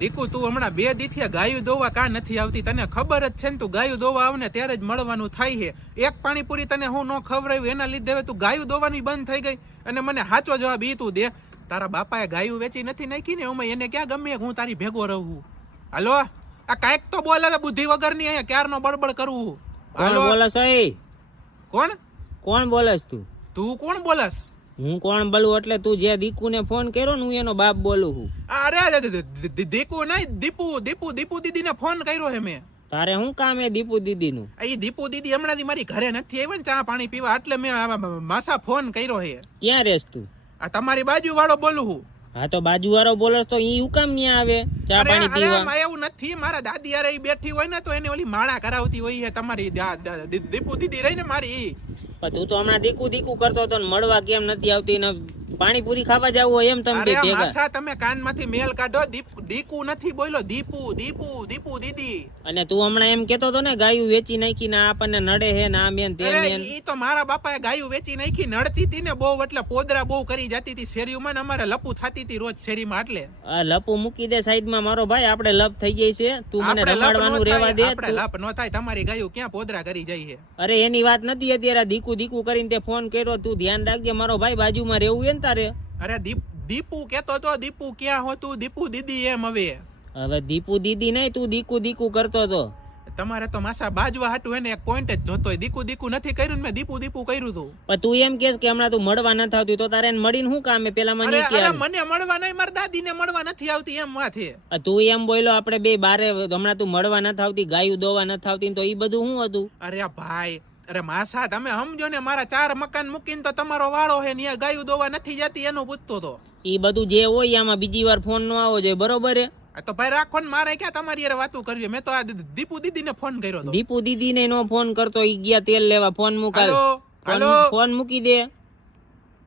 દીકુ તું હમણાં 2 દીથી ગાયું દોવા કા નથી આવતી? તને ખબર જ છે ને તું ગાયું દોવા આવ ને ત્યારે જ મળવાનું થાય છે. એક પાણીપુરી તને હું ન ખવડાવ્યું એના લીધે હવે તું ગાયું દોવાની બંધ થઈ ગઈ. અને મને સાચો જવાબ ઈ તું દે, તારા બાપાએ ગાયું વેચી નથી નાખી ને? એમાં એને ક્યાં ગમે હું તારી ભેગો રહું? હાલો આ કાંઈક તો બોલ હવે, બુદ્ધિ વગરની અહીંયા ક્યારનો બળબડ કરવું. હાલો બોલસ? કોણ કોણ બોલસ તું? તું કોણ બોલસ? હું કોણ બોલું એટલે તું જે દીકુ ને ફોન કર્યો ને હું એનો બાપ બોલું છું. અરે દીકુ નહીં, દીપુ દીપુ દીપુ દીદી ને ફોન કર્યો હે મેં. તારે શું કામ હે દીપુ દીદી નું? એ દીપુ દીદી હમણાંથી મારી ઘરે નથી આવી ને ચા પાણી પીવા, એટલે મેં માસા ફોન કર્યો હે. ક્યાં રેસ તું? આ તમારી બાજુ વાળો બોલું હું. હા તો બાજુ વાળો બોલસ તો ઈ હુકામ ન્યા આવે ચા પાણી પીવા? એવું નથી, મારા દાદી યાર બેઠી હોય ને તો એને ઓલી માળા કરાવતી હોય છે તમારી દીપુ દીદી રહી ને મારી. તું તો હમણાં દીકુ દીકુ કરતો હતો ને મળવા કેમ નથી આવતી ને પાણીપુરી ખાવા જવું હોય એમ તમે બે ભેગા? તમે કાનમાંથી મેલ કાઢો, દીકુ નથી બોલ્યો, દીપુ દીપુ દીપુ દીદી. અને તું હમણાં એમ કેતો હતો ને ગાયું વેચી નાખી ને આપણને નડે હે ને આમ એમ તેમ એમ. ઈ તો મારા બાપાએ ગાયું વેચી નાખી, નડતી હતી ને બહુ, એટલે પોદરા બહુ કરી જતી હતી શેરીમાં ને અમારે લપુ થતી હતી રોજ શેરીમાં. એટલે આ લપુ મૂકી દે સાઈડમાં મારો ભાઈ, આપણે લપ થઈ જાય છે. તું મને રમાડવાનું રહેવા દે. આપણે લપ નો થાય, તમારી ગાયું ક્યાં પોદરા કરી જાય છે? અરે એની વાત નથી અત્યારે, દીકુ દીકુ કરીને તે ફોન કર્યો. તું ધ્યાન રાખજે મારો ભાઈ, બાજુમાં રહેવું હે ને તારે. અરે દીપુ કેતો તો, દીપુ ક્યાં હોતું? દીપુ દીદી એમ. હવે દીપુ દીદી નહીં, તું દીકુ દીકુ કરતો તો. તમારે તો માસા બાજવા હાટું એને એક પોઈન્ટ જ જોતો હોય. દીકુ દીકુ નથી કર્યું, મેં દીપુ દીપુ કર્યું હતું. પણ તું એમ કેસ કે હમણાં તું મળવા નથી આવતી, તો તારે મળીને શું કામ? પેલા મને મને મળવા નહીં, મારા દાદી ને મળવા નથી આવતી એમ વાત છે. તું એમ બોલ્યો આપણે બે બારે, હમણાં તું મળવા નથી આવતી, ગાયું દોવા નથી આવતી, તો એ બધું શું હતું? અરે ભાઈ, અરે માસા તમે સમજો ને, મારા 4 મકાન મૂકીને તો તમારો વાળો હે ને ગાયું દોવા નથી જતી એનું પૂછતો તો. એ બધું જે હોય આમાં બીજી વાર ફોન નો આવો જોઈએ, બરોબર હે? તો ભાઈ રાખો ને, મારે ક્યાં તમારી યાર વાતું કરવી? મેં તો આ દીપુ દીદી ને ફોન કર્યો હતો. દીપુ દીદી ને નો ફોન કરતો, ઈ ગયા તેલ લેવા. ફોન મૂકાલ, ફોન મૂકી દે.